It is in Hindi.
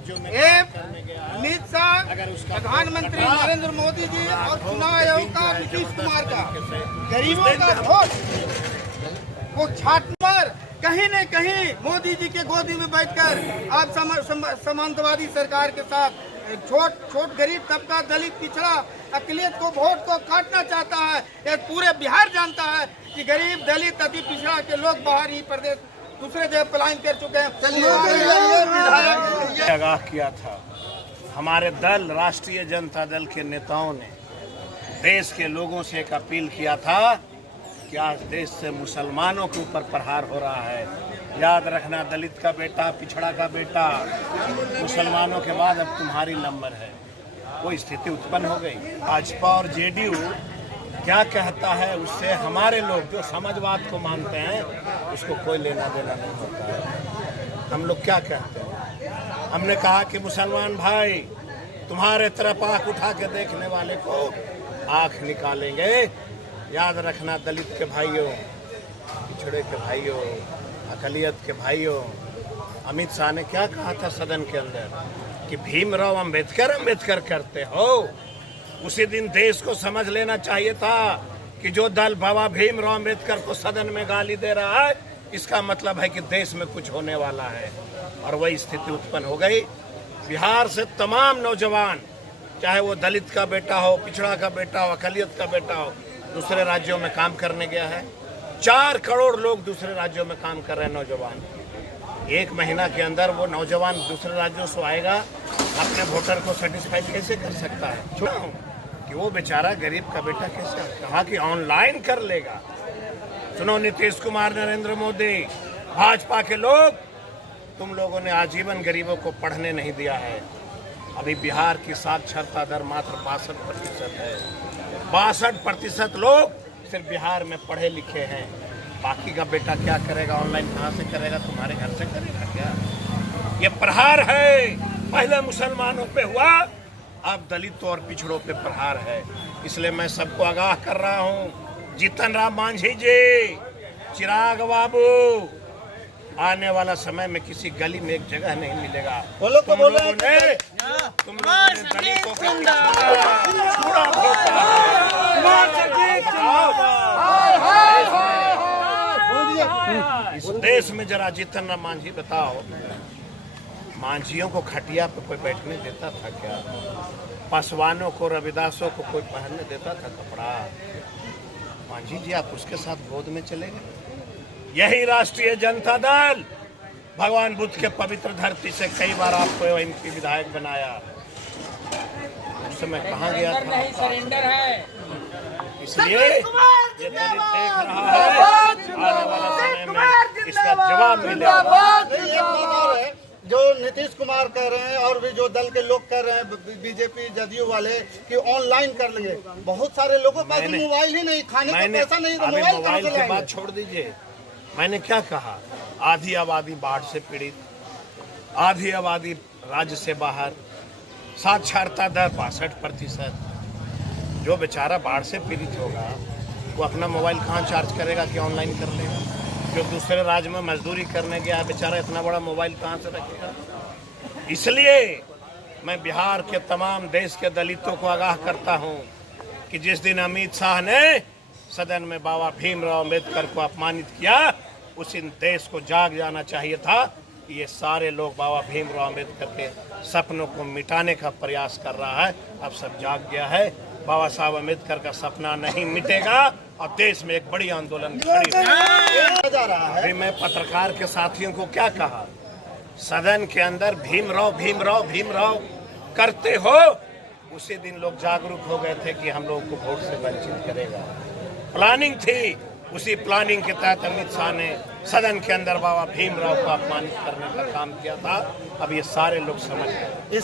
राज्यों में अमित शाह, प्रधानमंत्री नरेंद्र मोदी जी और चुनाव आयोग का नीतीश कुमार का गरीबों का वोट को छाटमार कहीं न कहीं मोदी जी के गोदी में बैठकर आप सामंतवादी सरकार के साथ छोट गरीब तबका, दलित, पिछड़ा, अकलियत को वोट को काटना चाहता है। ये पूरे बिहार जानता है कि गरीब, दलित, अति पिछड़ा के लोग बाहर ही प्रदेश दूसरे जगह पलायन कर चुके हैं। आगाह किया था हमारे दल राष्ट्रीय जनता दल के नेताओं ने, देश के लोगों से एक अपील किया था कि आज देश से मुसलमानों के ऊपर प्रहार हो रहा है। याद रखना, दलित का बेटा, पिछड़ा का बेटा, मुसलमानों के बाद अब तुम्हारी नंबर है। वो स्थिति उत्पन्न हो गई। भाजपा और जेडीयू क्या कहता है उससे हमारे लोग जो समाजवाद को मानते हैं उसको कोई लेना देना नहीं होता है। हम लोग क्या कहते हैं? हमने कहा कि मुसलमान भाई, तुम्हारे तरफ आंख उठा के देखने वाले को आंख निकालेंगे। याद रखना, दलित के भाइयों, पिछड़े के भाइयों, अकलियत के भाइयों, अमित शाह ने क्या कहा था सदन के अंदर कि भीमराव अंबेडकर करते हो। उसी दिन देश को समझ लेना चाहिए था कि जो दल बाबा भीमराव अंबेडकर को सदन में गाली दे रहा है, इसका मतलब है कि देश में कुछ होने वाला है। और वही स्थिति उत्पन्न हो गई। बिहार से तमाम नौजवान, चाहे वो दलित का बेटा हो, पिछड़ा का बेटा हो, अकलियत का बेटा हो, दूसरे राज्यों में काम करने गया है। 4 करोड़ लोग दूसरे राज्यों में काम कर रहे हैं नौजवान। 1 महीना के अंदर वो नौजवान दूसरे राज्यों से आएगा, अपने वोटर को सेटिस्फाई कैसे कर सकता है? कि वो बेचारा गरीब का बेटा कैसे कहा कि ऑनलाइन कर लेगा। सुनो नीतीश कुमार, नरेंद्र मोदी, भाजपा के लोग, तुम लोगों ने आजीवन गरीबों को पढ़ने नहीं दिया है। अभी बिहार की साक्षरता दर मात्र 62% है। 62% लोग सिर्फ बिहार में पढ़े लिखे हैं। बाकी का बेटा क्या करेगा? ऑनलाइन कहाँ से करेगा? तुम्हारे घर से करेगा क्या? ये प्रहार है। पहले मुसलमानों पे हुआ, अब दलितों और पिछड़ों पे प्रहार है। इसलिए मैं सबको आगाह कर रहा हूँ, जीतन राम मांझी जी, चिराग बाबू, आने वाला समय में किसी गली में एक जगह नहीं मिलेगा। तुम लोगों ने दलितों को छुड़ा धोखा है। इस देश में जरा जीतन राम मांझी बताओ, मांझियों को खटिया पे कोई बैठने देता था क्या? पासवानों को, रविदासों को कोई पहनने देता था कपड़ा? मांझी जी, आप उसके साथ गोद में चले गए। यही राष्ट्रीय जनता दल भगवान बुद्ध के पवित्र धरती से कई बार आपको एमपी विधायक बनाया। उस समय कहाँ गया था? इसलिए ये दलित देख रहा है, आने वाला समय में इसका जवाब मिलेगा। जो नीतीश कुमार कह रहे हैं और भी जो दल के लोग कह रहे हैं, बीजेपी जदयू वाले, कि ऑनलाइन कर लेंगे। बहुत सारे लोगों के पास मोबाइल ही नहीं, खाने का पैसा नहीं, तो मोबाइल की बात छोड़ दीजिए। मैंने क्या कहा? आधी आबादी बाढ़ से पीड़ित, आधी आबादी राज्य से बाहर, साक्षरता दर 62%। जो बेचारा बाढ़ से पीड़ित होगा वो अपना मोबाइल कहाँ चार्ज करेगा कि ऑनलाइन कर लेगा? जो दूसरे राज्य में मजदूरी करने गया बेचारा इतना बड़ा मोबाइल कहाँ से रखेगा? इसलिए मैं बिहार के तमाम देश के दलितों को आगाह करता हूँ कि जिस दिन अमित शाह ने सदन में बाबा भीमराव अंबेडकर को अपमानित किया, उस दिन देश को जाग जाना चाहिए था कि ये सारे लोग बाबा भीमराव अंबेडकर के सपनों को मिटाने का प्रयास कर रहा है। अब सब जाग गया है। बाबा साहब अम्बेडकर का सपना नहीं मिटेगा और देश में एक बड़ी आंदोलन खड़ी जा रहा है। अभी मैं पत्रकार के साथियों को क्या कहा, सदन के अंदर भीमराव भीमराव भीमराव करते हो, उसी दिन लोग जागरूक हो गए थे कि हम लोगों को वोट से वंचित करेगा। प्लानिंग थी, उसी प्लानिंग के तहत अमित शाह ने सदन के अंदर बाबा भीमराव को अपमानित करने का काम किया था। अब ये सारे लोग समझ गए।